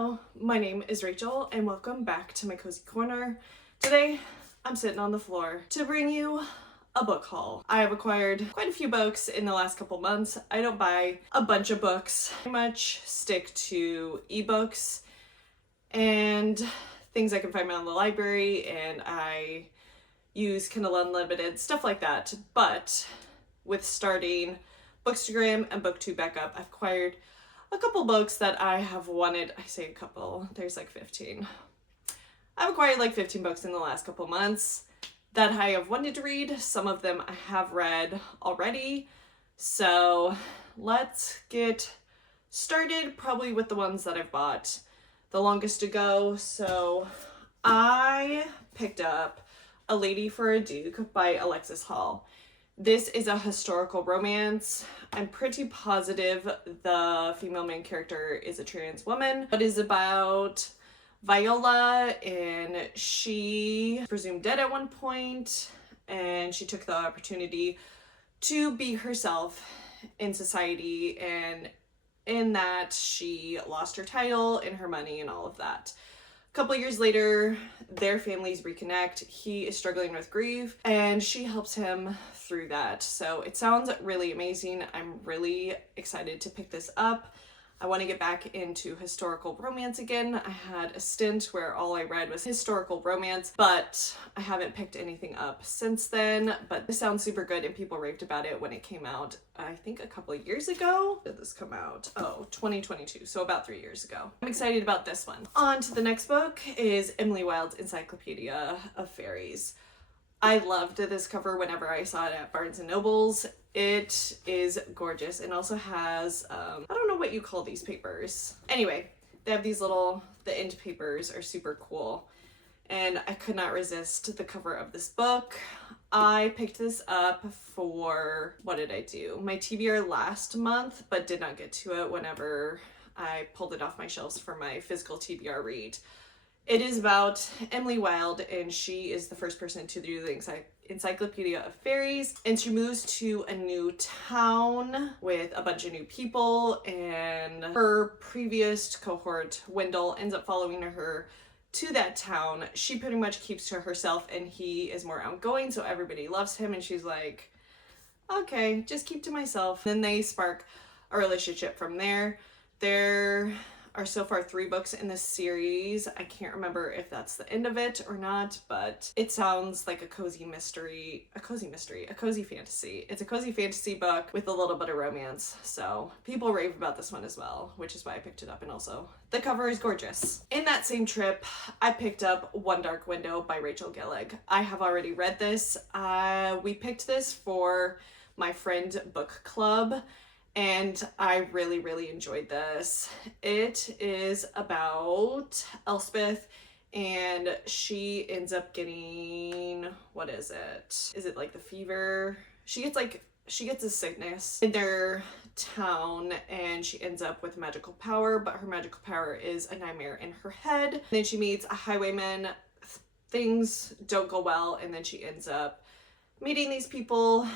Hello, my name is Rachel and welcome back to my cozy corner. Today, I'm sitting on the floor to bring you a book haul. I have acquired quite a few books in the last couple months. I don't buy a bunch of books. I pretty much stick to ebooks and things I can find around the library, and I use Kindle Unlimited, stuff like that. But with starting Bookstagram and Booktube back up, I've acquired a couple books that I have wanted. I say a couple, there's like 15. I've acquired like 15 books in the last couple months that I have wanted to read. Some of them I have read already. So let's get started probably with the ones that I've bought the longest ago. So I picked up A Lady for a Duke by Alexis Hall. This is a historical romance. I'm pretty positive the female main character is a trans woman, but is about Viola, and she was presumed dead at one point, and she took the opportunity to be herself in society, and in that she lost her title and her money and all of that. A couple years later, their families reconnect. He is struggling with grief and she helps him through that. So it sounds really amazing. I'm really excited to pick this up. I want to get back into historical romance again. I had a stint where all I read was historical romance, but I haven't picked anything up since then. But this sounds super good and people raved about it when it came out, I think a couple of years ago. Did this come out? Oh, 2022, so about 3 years ago. I'm excited about this one. On to the next book is Emily Wilde's Encyclopedia of Fairies. I loved this cover whenever I saw it at Barnes & Noble's. It is gorgeous and also has, I don't know what you call these papers. Anyway, they have these little, the end papers are super cool. And I could not resist the cover of this book. I picked this up for, what did I do? My TBR last month, but did not get to it whenever I pulled it off my shelves for my physical TBR read. It is about Emily Wilde, and she is the first person to do the Encyclopedia of Fairies, and she moves to a new town with a bunch of new people, and her previous cohort, Wendell, ends up following her to that town. She pretty much keeps to herself, and he is more outgoing, so everybody loves him, and she's like, okay, just keep to myself. Then they spark a relationship from there. There are so far 3 books in this series. I can't remember if that's the end of it or not, but it sounds like a cozy mystery, a cozy fantasy. It's a cozy fantasy book with a little bit of romance. So people rave about this one as well, which is why I picked it up. And also the cover is gorgeous. In that same trip, I picked up One Dark Window by Rachel Gillig. I have already read this. We picked this for my friend book club, and I really enjoyed this. It is about Elspeth, and she ends up getting, what is it? Is it like the fever? She gets a sickness in their town, and she ends up with magical power, but her magical power is a nightmare in her head. And then she meets a highwayman. Things don't go well, and then she ends up meeting these people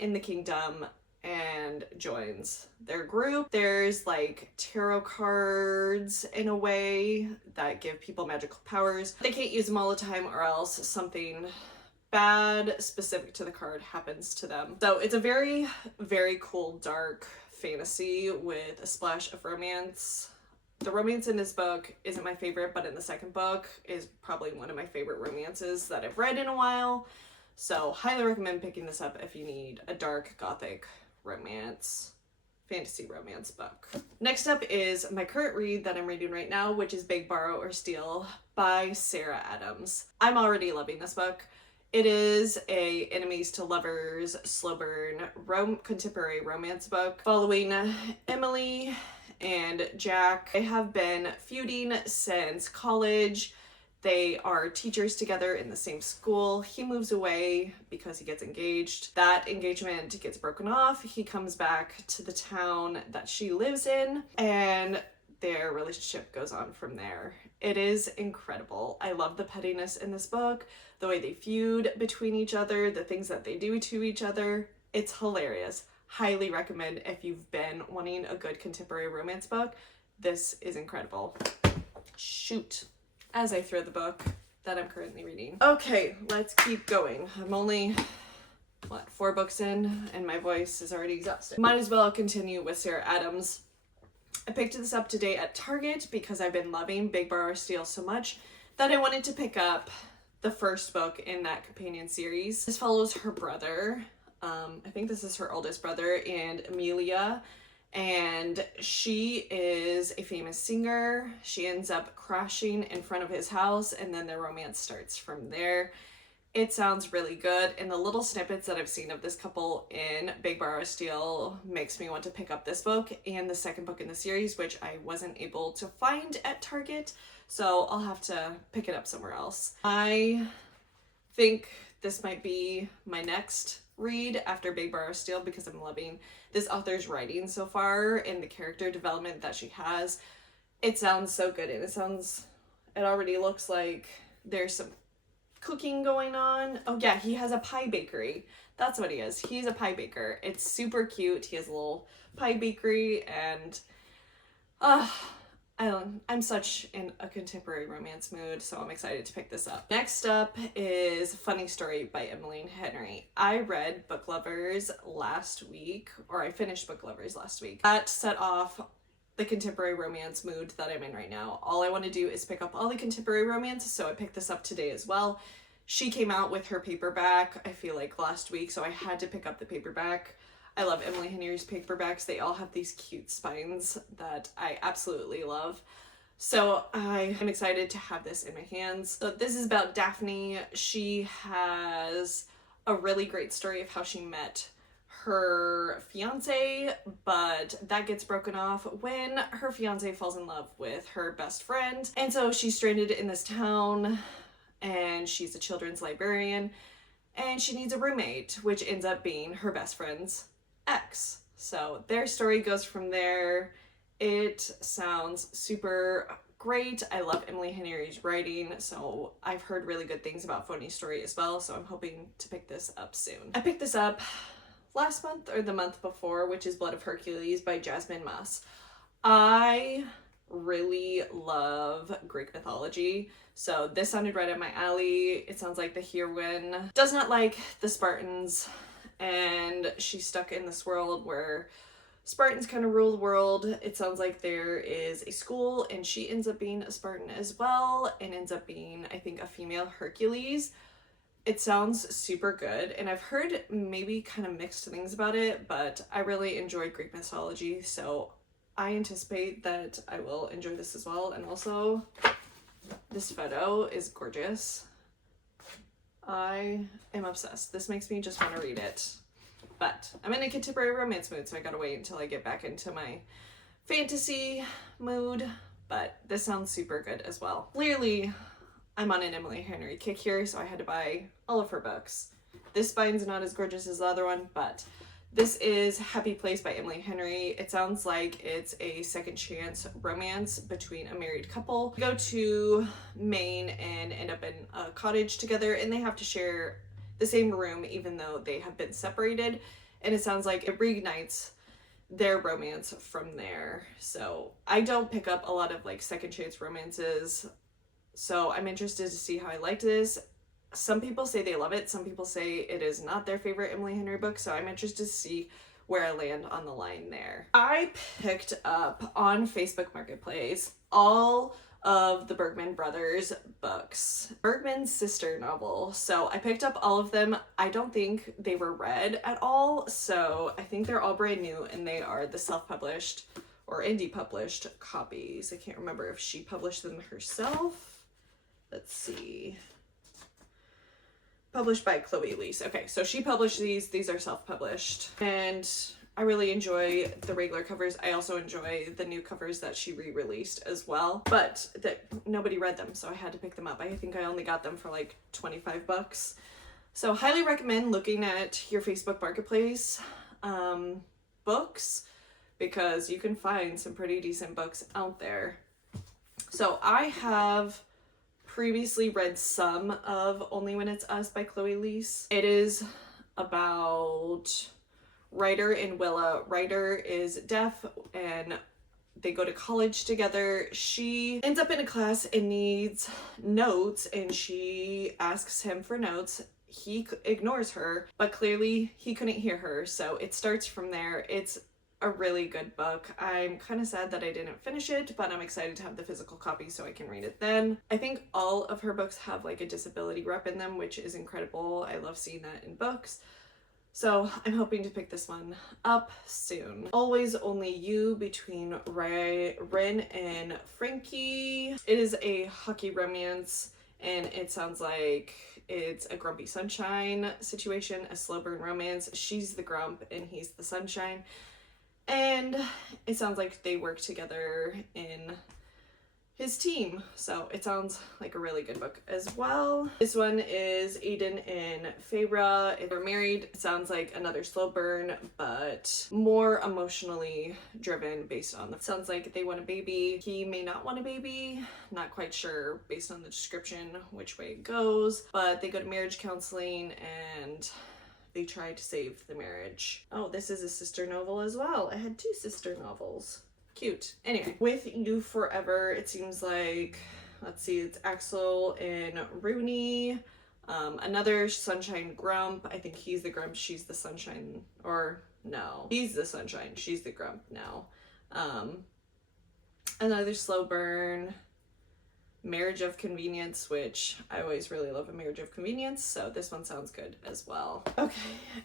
in the kingdom and joins their group. There's like tarot cards in a way that give people magical powers. They can't use them all the time or else something bad specific to the card happens to them. So it's a very cool dark fantasy with a splash of romance. The romance in this book isn't my favorite, but in the second book is probably one of my favorite romances that I've read in a while. So highly recommend picking this up if you need a dark gothic fantasy romance book. Next up is my current read that I'm reading right now, which is Beg, Borrow, or Steal by Sarah Adams. I'm already loving this book. It is a enemies to lovers slow burn contemporary romance book following Emily and Jack. They have been feuding since college. They are teachers together in the same school. He moves away because he gets engaged. That engagement gets broken off. He comes back to the town that she lives in, and their relationship goes on from there. It is incredible. I love the pettiness in this book, the way they feud between each other, the things that they do to each other. It's hilarious. Highly recommend if you've been wanting a good contemporary romance book. this is incredible. Shoot. As I throw the book that I'm currently reading. Okay, let's keep going. I'm only, 4 books in, and my voice is already exhausted. Might as well continue with Sarah Adams. I picked this up today at Target because I've been loving Big Bar Steal so much that I wanted to pick up the first book in that companion series. This follows her brother. I think this is her oldest brother, and Amelia, and she is a famous singer. She ends up crashing in front of his house, and then their romance starts from there. It sounds really good, and the little snippets that I've seen of this couple in Big Bar Steal makes me want to pick up this book and the second book in the series, which I wasn't able to find at Target, so I'll have to pick it up somewhere else. I think this might be my next read after Big Bar Steal because I'm loving this author's writing so far and the character development that she has. It sounds so good, and it already looks like there's some cooking going on. Oh yeah, he has a pie bakery. That's what he is. He's a pie baker. It's super cute. He has a little pie bakery, and I'm such in a contemporary romance mood, so I'm excited to pick this up. Next up is Funny Story by Emily Henry. I read Book Lovers last week, or I finished Book Lovers last week. That set off the contemporary romance mood that I'm in right now. All I want to do is pick up all the contemporary romance, so I picked this up today as well. She came out with her paperback, I feel like last week, so I had to pick up the paperback. I love Emily Henry's paperbacks. They all have these cute spines that I absolutely love. So I am excited to have this in my hands. So this is about Daphne. She has a really great story of how she met her fiance, but that gets broken off when her fiance falls in love with her best friend. And so she's stranded in this town, and she's a children's librarian, and she needs a roommate, which ends up being her best friend's ex. So their story goes from there. It sounds super great. I love Emily Henry's writing, so I've heard really good things about Funny Story as well, so I'm hoping to pick this up soon. I picked this up last month or the month before, which is Blood of Hercules by Jasmine Moss. I really love Greek mythology, so this sounded right up my alley. It sounds like the heroine does not like the Spartans, and she's stuck in this world where Spartans kind of rule the world. It sounds like there is a school, and she ends up being a Spartan as well, and ends up being, I think, a female Hercules. It sounds super good, and I've heard maybe kind of mixed things about it, but I really enjoy Greek mythology, so I anticipate that I will enjoy this as well. And also, this photo is gorgeous. I am obsessed. This makes me just want to read it. But I'm in a contemporary romance mood, so I gotta wait until I get back into my fantasy mood, but this sounds super good as well. Clearly, I'm on an Emily Henry kick here, so I had to buy all of her books. This spine's not as gorgeous as the other one, but this is Happy Place by Emily Henry. It sounds like it's a second chance romance between a married couple. They go to Maine and end up in a cottage together, and they have to share the same room even though they have been separated, and it sounds like it reignites their romance from there. So I don't pick up a lot of like second chance romances, so I'm interested to see how I liked this. Some people say they love it, some people say it is not their favorite Emily Henry book, so I'm interested to see where I land on the line there. I picked up on Facebook Marketplace all of the Bergman brothers books, Bergman's sister novel. So I picked up all of them. I don't think they were read at all, so I think they're all brand new, and they are the self-published or indie published copies. I can't remember if she published them herself. Let's see. Published by Chloe Leese. Okay, so she published these. These are self-published, and I really enjoy the regular covers. I also enjoy the new covers that she re-released as well, but that nobody read them, so I had to pick them up. I think I only got them for like 25 bucks. So highly recommend looking at your Facebook Marketplace books, because you can find some pretty decent books out there. So I have previously read some of Only When It's Us by Chloe Leese. It is about Ryder and Willa. Ryder is deaf, and They go to college together. She ends up in a class and needs notes, and she asks him for notes. He ignores her, but clearly he couldn't hear her, so it starts from there. It's a really good book. I'm kind of sad that I didn't finish it, but I'm excited to have the physical copy so I can read it then. I think all of her books have like a disability rep in them, which is incredible. I love seeing that in books. So I'm hoping to pick this one up soon. Always Only You between Rin and Frankie. It is a hockey romance, and it sounds like it's a Grumpy Sunshine situation, a slow burn romance. She's the grump and he's the sunshine. And it sounds like they work together in his team. So it sounds like a really good book as well. This one is Aiden and Fabra. They're married. It sounds like another slow burn, but more emotionally driven based on the... Sounds like they want a baby. He may not want a baby. Not quite sure based on the description which way it goes, but they go to marriage counseling and they try to save the marriage. Oh, this is a sister novel as well. I had 2 sister novels. Cute. Anyway, With You Forever, it seems like, let's see, it's Axel and Rooney. Another sunshine grump. I think he's the grump, she's the sunshine, or no, he's the sunshine, she's the grump now. Another slow burn. Marriage of Convenience, which I always really love a marriage of convenience, so this one sounds good as well. Okay,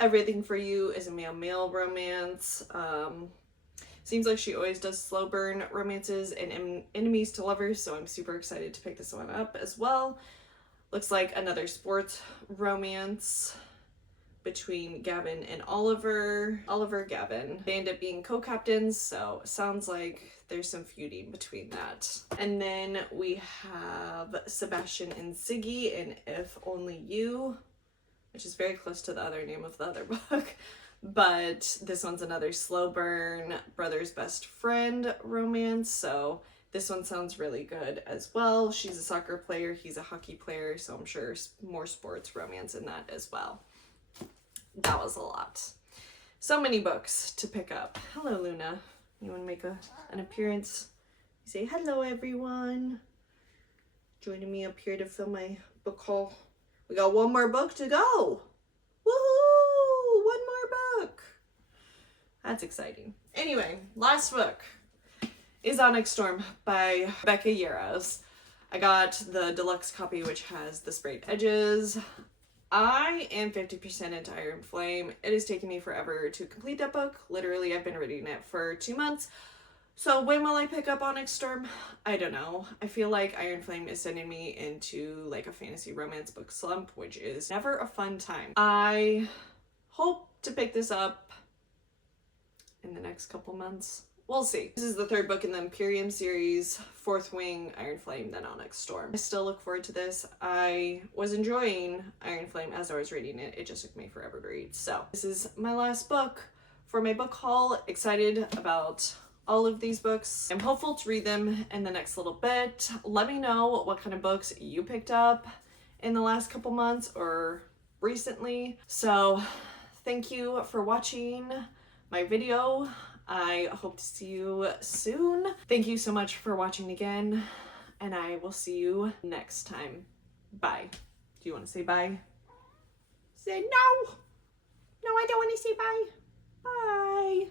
Everything for You is a male-male romance. Seems like she always does slow burn romances and enemies to lovers, so I'm super excited to pick this one up as well. Looks like another sports romance between Gavin and Oliver. Gavin. They end up being co-captains, so sounds like there's some feuding between that. And then we have Sebastian and Siggy in If Only You, which is very close to the other name of the other book. But this one's another slow burn, brother's best friend romance, so this one sounds really good as well. She's a soccer player, he's a hockey player, so I'm sure more sports romance in that as well. That was a lot. So many books to pick up. Hello, Luna. You want to make an appearance? Say hello, everyone. Joining me up here to film my book haul. We got one more book to go. Woohoo! One more book. That's exciting. Anyway, last book is Onyx Storm by Becca Yaros. I got the deluxe copy, which has the sprayed edges. I am 50% into Iron Flame. It has taken me forever to complete that book. Literally, I've been reading it for 2 months. So when will I pick up Onyx Storm? I don't know. I feel like Iron Flame is sending me into like a fantasy romance book slump, which is never a fun time. I hope to pick this up in the next couple months. We'll see. This is the 3rd book in the Imperium series, 4th Wing, Iron Flame, then Onyx Storm. I still look forward to this. I was enjoying Iron Flame as I was reading it. It just took me forever to read. So this is my last book for my book haul. Excited about all of these books. I'm hopeful to read them in the next little bit. Let me know what kind of books you picked up in the last couple months or recently. So thank you for watching my video. I hope to see you soon. Thank you so much for watching again, and I will see you next time. Bye. Do you want to say bye? Say no. No, I don't want to say bye. Bye.